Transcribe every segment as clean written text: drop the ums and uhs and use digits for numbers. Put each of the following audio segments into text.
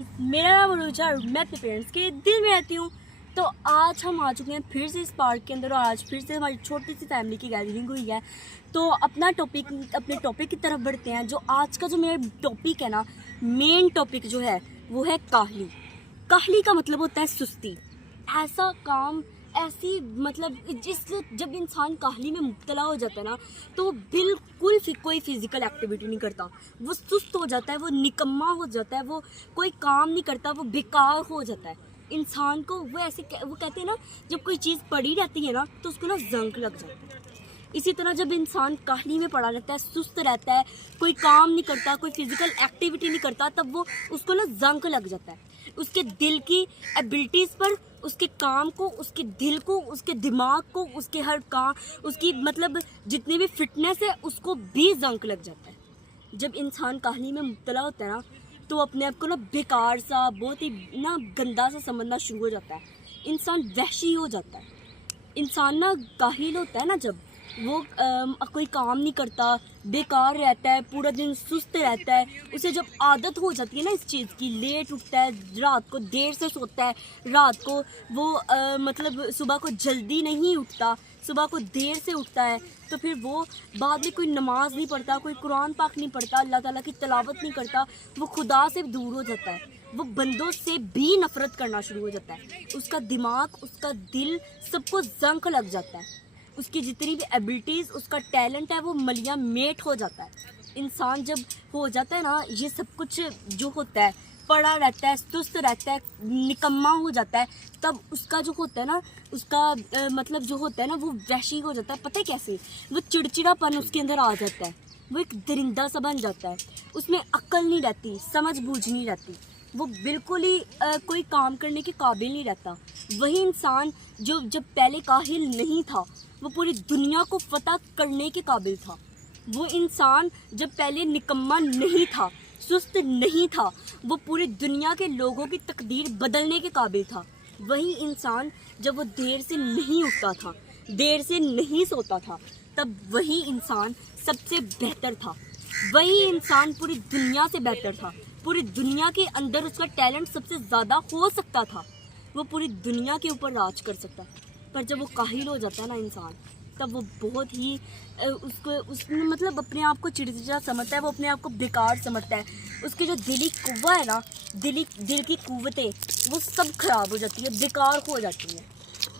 मेरा नाम अरूजा और मैं अपने पेरेंट्स के दिल में रहती हूँ। तो आज हम आ चुके हैं फिर से इस पार्क के अंदर और आज फिर से हमारी छोटी सी फैमिली की गैदरिंग हुई है। तो अपने टॉपिक की तरफ बढ़ते हैं। जो आज का जो मेरा टॉपिक है ना, मेन टॉपिक जो है वो है काहली। काहली का मतलब होता है सुस्ती। ऐसा काम ऐसी मतलब जब इंसान काहली में मुब्तला हो जाता है ना, तो वो बिल्कुल कोई फिजिकल एक्टिविटी नहीं करता, वो सुस्त हो जाता है, वो निकम्मा हो जाता है, वो कोई काम नहीं करता, वो बेकार हो जाता है। इंसान को वो वो कहते हैं ना, जब कोई चीज़ पड़ी रहती है ना तो उसको ना जंग लग जाता है। इसी तरह जब इंसान काहली में पड़ा रहता है, सुस्त रहता है, कोई काम नहीं करता, कोई फिजिकल एक्टिविटी नहीं करता, तब वो उसको ना जंग लग जाता है। उसके दिल की एबिलिटीज़ पर, उसके काम को, उसके दिल को, उसके दिमाग को, उसके हर काम, उसकी मतलब जितनी भी फिटनेस है उसको भी जंग लग जाता है। जब इंसान काहली में मुब्तला होता है ना, तो अपने आप को ना बेकार सा, बहुत ही ना गंदा सा समझना शुरू हो जाता है। इंसान वहशी हो जाता है। इंसान ना काहिल होता है ना, जब वो कोई काम नहीं करता, बेकार रहता है, पूरा दिन सुस्त रहता है। उसे जब आदत हो जाती है ना इस चीज़ की, लेट उठता है, रात को देर से सोता है, रात को वो मतलब सुबह को जल्दी नहीं उठता, सुबह को देर से उठता है, तो फिर वो बाद में कोई नमाज नहीं पढ़ता, कोई कुरान पाक नहीं पढ़ता, अल्लाह ताला की तिलावत नहीं करता, वो खुदा से दूर हो जाता है, वो बंदों से भी नफ़रत करना शुरू हो जाता है। उसका दिमाग, उसका दिल, सबको जंग लग जाता है। उसकी जितनी भी एबिलिटीज़, उसका टैलेंट है, वो मलिया मेट हो जाता है। इंसान जब हो जाता है ना, ये सब कुछ जो होता है, पड़ा रहता है, सुस्त रहता है, निकम्मा हो जाता है, तब उसका जो होता है ना, उसका मतलब जो होता है ना, वो वहशी हो जाता है। पता है कैसे? वो चिड़चिड़ापन उसके अंदर आ जाता है, वो एक दरिंदा सा बन जाता है, उसमें अक्ल नहीं रहती, समझ बूझ नहीं रहती, वो बिल्कुल ही कोई काम करने के काबिल नहीं रहता। वही इंसान जो जब पहले काहिल नहीं था, वो पूरी दुनिया को फतह करने के काबिल था। वो इंसान जब पहले निकम्मा नहीं था, सुस्त नहीं था, वो पूरी दुनिया के लोगों की तकदीर बदलने के काबिल था। वही इंसान जब वो देर से नहीं उठता था, देर से नहीं सोता था, तब वही इंसान सबसे बेहतर था। वही इंसान पूरी दुनिया से बेहतर था। पूरी दुनिया के अंदर उसका टैलेंट सबसे ज़्यादा हो सकता था, वो पूरी दुनिया के ऊपर राज कर सकता। पर जब वो काहिल हो जाता है ना इंसान, तब वो बहुत ही उसने मतलब अपने आप को चिड़चिड़ा समझता है, वो अपने आप को बेकार समझता है। उसकी जो दिली कुव्वा है ना, दिल की कुव्वतें, वो सब खराब हो जाती है, बेकार हो जाती है।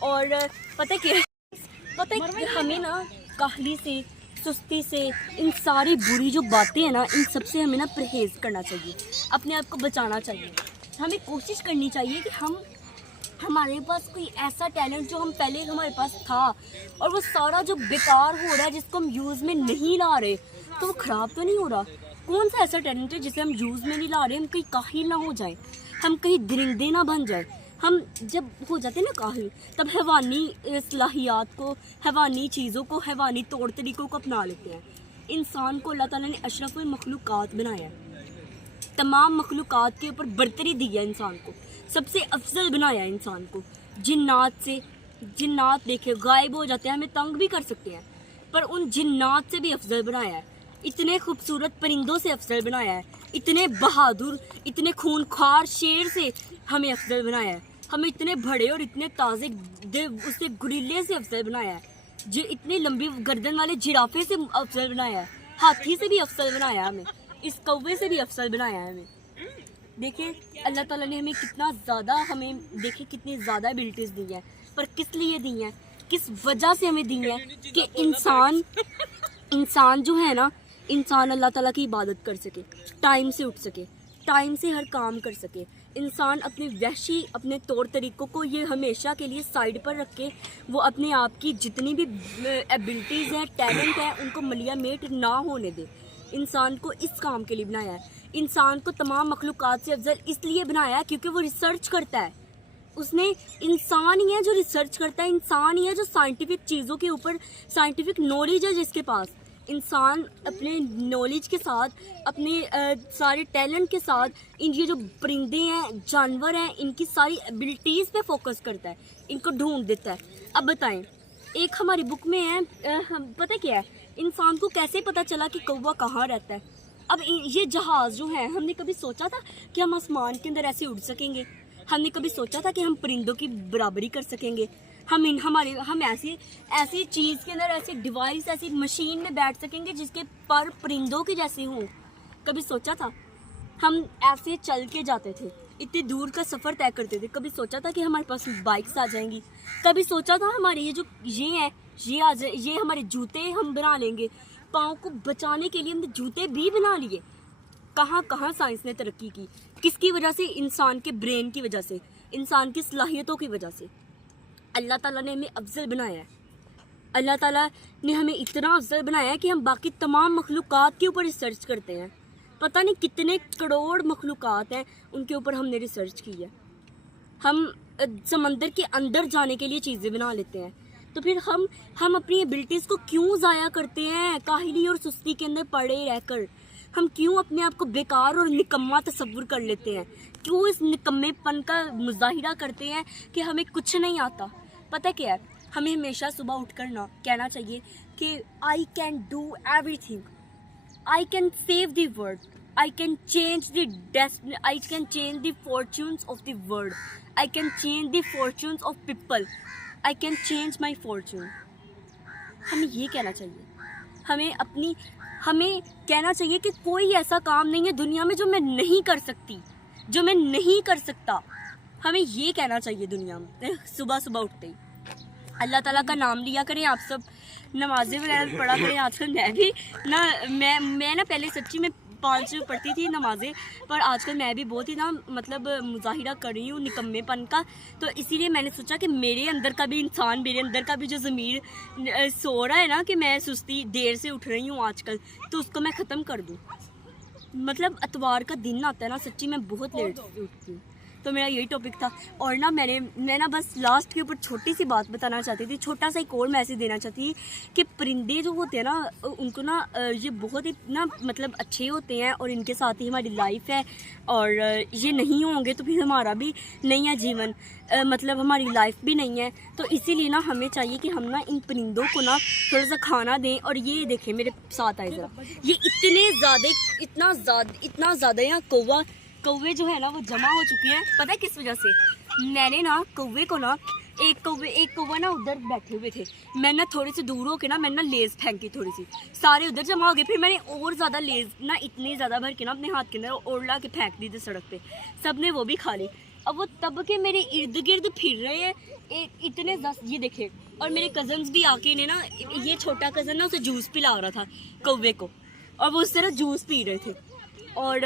और पता है कि हमें ना काहली से, सुस्ती से, इन सारी बुरी जो बातें हैं ना, इन सब से हमें ना परहेज़ करना चाहिए, अपने आप को बचाना चाहिए। हमें कोशिश करनी चाहिए कि हमारे पास कोई ऐसा टैलेंट जो हम पहले हमारे पास था, और वो सारा जो बेकार हो रहा है, जिसको हम यूज़ में नहीं ला रहे, तो वो ख़राब तो नहीं हो रहा। कौन सा ऐसा टैलेंट है जिसे हम यूज़ में नहीं ला रहे, हम कहीं काहिल ना हो जाए, हम कहीं दरिंदे ना बन जाए। हम जब हो जाते हैं ना काहिल, तब हैवानी सलाहियात को, हैवानी चीज़ों को, हैवानी तौर तरीक़ों को अपना लेते हैं। इंसान को अल्लाह ताला ने अशरफुल मखलूक़ात बनाया है, तमाम मखलूक़ात के ऊपर बरतरी दी है, इंसान को सबसे अफजल बनाया है। इंसान को जिन्नात देखे गायब हो जाते हैं, हमें तंग भी कर सकते हैं, पर उन जिन्नात से भी अफजल बनाया है। इतने खूबसूरत परिंदों से अफजल बनाया है, इतने बहादुर, इतने खूनखार शेर से हमें अफजल बनाया है, हमें इतने बड़े और इतने ताज़े उससे गुरिल्ले से अफजल बनाया है, जो इतने लंबी गर्दन वाले जिराफे से अफजल बनाया है, हाथी से भी अफजल बनाया है, हमें इस कौवे से भी अफजल बनाया है। हमें देखिए अल्लाह ताला ने हमें कितना ज़्यादा, हमें देखिए कितनी ज़्यादा एबिलिटीज़ दी हैं, पर किस लिए दी हैं, किस वजह से हमें दी हैं कि इंसान जो है ना, इंसान अल्लाह ताला की इबादत कर सके, टाइम से उठ सके, टाइम से हर काम कर सके। इंसान अपने वहशी, अपने तौर तरीक़ों को ये हमेशा के लिए साइड पर रख के, वो अपने आप की जितनी भी एबिलिटीज़ हैं, टैलेंट है, उनको मलिया मेट ना होने दे। इंसान को इस काम के लिए बनाया है। इंसान को तमाम मखलूक़ात से अफजल इसलिए बनाया है क्योंकि वो रिसर्च करता है। उसने इंसान ही है जो रिसर्च करता है, इंसान ही है जो साइंटिफिक चीज़ों के ऊपर, साइंटिफिक नॉलेज है जिसके पास। इंसान अपने नॉलेज के साथ, अपने सारे टैलेंट के साथ, ये जो परिंदे हैं, जानवर हैं, इनकी सारी एबिलिटीज़ पे फोकस करता है, इनको ढूंढ देता है। अब बताएं, एक हमारी बुक में है, पता क्या है, इंसान को कैसे पता चला कि कौवा कहाँ रहता है? اب یہ جہاز جو ہے، ہم نے کبھی سوچا تھا کہ ہم آسمان کے اندر ایسے اڑ سکیں گے؟ ہم نے کبھی سوچا تھا کہ ہم پرندوں کی برابری کر سکیں گے؟ ہم ایسی چیز کے اندر، ایسی ڈیوائس، ایسی مشین میں بیٹھ سکیں گے جس کے پر پرندوں کے جیسے ہوں؟ کبھی سوچا تھا؟ ہم ایسے چل کے جاتے تھے، اتنی دور کا سفر طے کرتے تھے. کبھی سوچا تھا کہ ہمارے پاس بائکس آ جائیں گی؟ کبھی سوچا تھا ہمارے یہ ہمارے جوتے ہم بنا لیں گے؟ پاؤں کو بچانے کے لیے ہم نے جوتے بھی بنا لیے. کہاں سائنس نے ترقی کی؟ کس کی وجہ سے؟ انسان کے برین کی وجہ سے، انسان کی صلاحیتوں کی وجہ سے. اللہ تعالیٰ نے ہمیں افضل بنایا ہے. اللہ تعالیٰ نے ہمیں اتنا افضل بنایا ہے کہ ہم باقی تمام مخلوقات کے اوپر ریسرچ کرتے ہیں. پتہ نہیں کتنے کروڑ مخلوقات ہیں، ان کے اوپر ہم نے ریسرچ کی ہے. ہم سمندر کے اندر جانے کے لیے چیزیں بنا لیتے ہیں. تو پھر ہم اپنی ایبلٹیز کو کیوں ضائع کرتے ہیں کاہلی اور سستی کے اندر پڑے رہ کر؟ ہم کیوں اپنے آپ کو بیکار اور نکما تصور کر لیتے ہیں؟ کیوں اس نکمے پن کا مظاہرہ کرتے ہیں کہ ہمیں کچھ نہیں آتا؟ پتہ کیا ہے، ہمیں ہمیشہ صبح اٹھ کر کہنا چاہیے کہ I can do every thing. I can save the world. I can change the destiny. I can change the fortunes of the world. I can change the fortunes of people. I can change my fortune. ہمیں یہ کہنا چاہیے. ہمیں کہنا چاہیے کہ کوئی ایسا کام نہیں ہے دنیا میں جو میں نہیں کر سکتی، جو میں نہیں کر سکتا. ہمیں یہ کہنا چاہیے دنیا میں صبح اٹھتے ہی. اللہ تعالیٰ کا نام لیا کریں آپ سب، نمازیں وغیرہ پڑھا کریں. آج کل میں بھی میں پہلے سچی میں 5 پڑھتی تھی نمازیں، پر آج کل میں بھی بہت ہی مطلب مظاہرہ کر رہی ہوں نکمے پن کا. تو اسی لیے میں نے سوچا کہ میرے اندر کا بھی انسان، میرے اندر کا بھی جو ضمیر سو رہا ہے نا کہ میں سستی دیر سے اٹھ رہی ہوں آج کل، تو اس کو میں ختم کر دوں. مطلب اتوار کا دن آتا ہے نا، سچی میں بہت لیٹ اٹھتی ہوں. تو میرا یہی ٹاپک تھا. اور میں بس لاسٹ کے اوپر چھوٹی سی بات بتانا چاہتی تھی، چھوٹا سا ایک اور میسیج دینا چاہتی تھی کہ پرندے جو ہوتے ہیں نا، ان کو یہ بہت ہی مطلب اچھے ہوتے ہیں، اور ان کے ساتھ ہی ہماری لائف ہے. اور یہ نہیں ہوں گے تو پھر ہمارا بھی نہیں ہے جیون، مطلب ہماری لائف بھی نہیں ہے. تو اسی لیے ہمیں چاہیے کہ ہم ان پرندوں کو تھوڑا سا کھانا دیں. اور یہ دیکھیں میرے ساتھ آئے ذرا، یہ اتنا زیادہ یہاں کوے جو ہے نا وہ جمع ہو چکی ہیں. پتہ ہے کس وجہ سے؟ میں نے کوے کو ایک کوہ ادھر بیٹھے ہوئے تھے، میں تھوڑے سے دور ہو کے میں لیز پھینکی تھوڑی سی، سارے ادھر جمع ہو گئے. پھر میں نے اور زیادہ لیز اتنی زیادہ بھر کے اپنے ہاتھ کے اندر اور لا کے پھینک دی تھی سڑک پہ. سب نے وہ بھی کھا لی. اب وہ تب کے میرے ارد گرد پھر رہے ہیں اتنے یہ دیکھے. اور میرے کزنس بھی آ کے یہ چھوٹا کزن اسے جوس پلا رہا تھا کوے کو، اور وہ اس طرح جوس پی رہے تھے. اور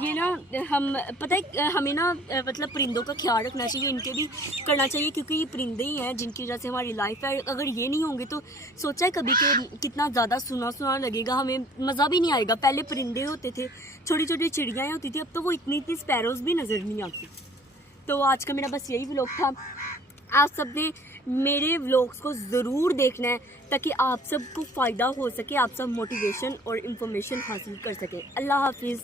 یہ ہم پتہ ہے ہمیں مطلب پرندوں کا خیال رکھنا چاہیے، ان کے بھی کرنا چاہیے، کیونکہ یہ پرندے ہی ہیں جن کی وجہ سے ہماری لائف ہے. اگر یہ نہیں ہوں گے تو سوچا ہے کبھی کہ کتنا زیادہ سنا لگے گا، ہمیں مزہ بھی نہیں آئے گا. پہلے پرندے ہوتے تھے، چھوٹی چھوٹی چڑیاں ہوتی تھی، اب تو وہ اتنی اسپیروز بھی نظر نہیں آتی. تو آج کا میرا بس یہی ولاگ تھا. آپ سب نے میرے ولاگس کو ضرور دیکھنا ہے تاکہ آپ سب کو فائدہ ہو سکے، آپ سب موٹیویشن اور انفارمیشن حاصل کر سکیں. اللہ حافظ.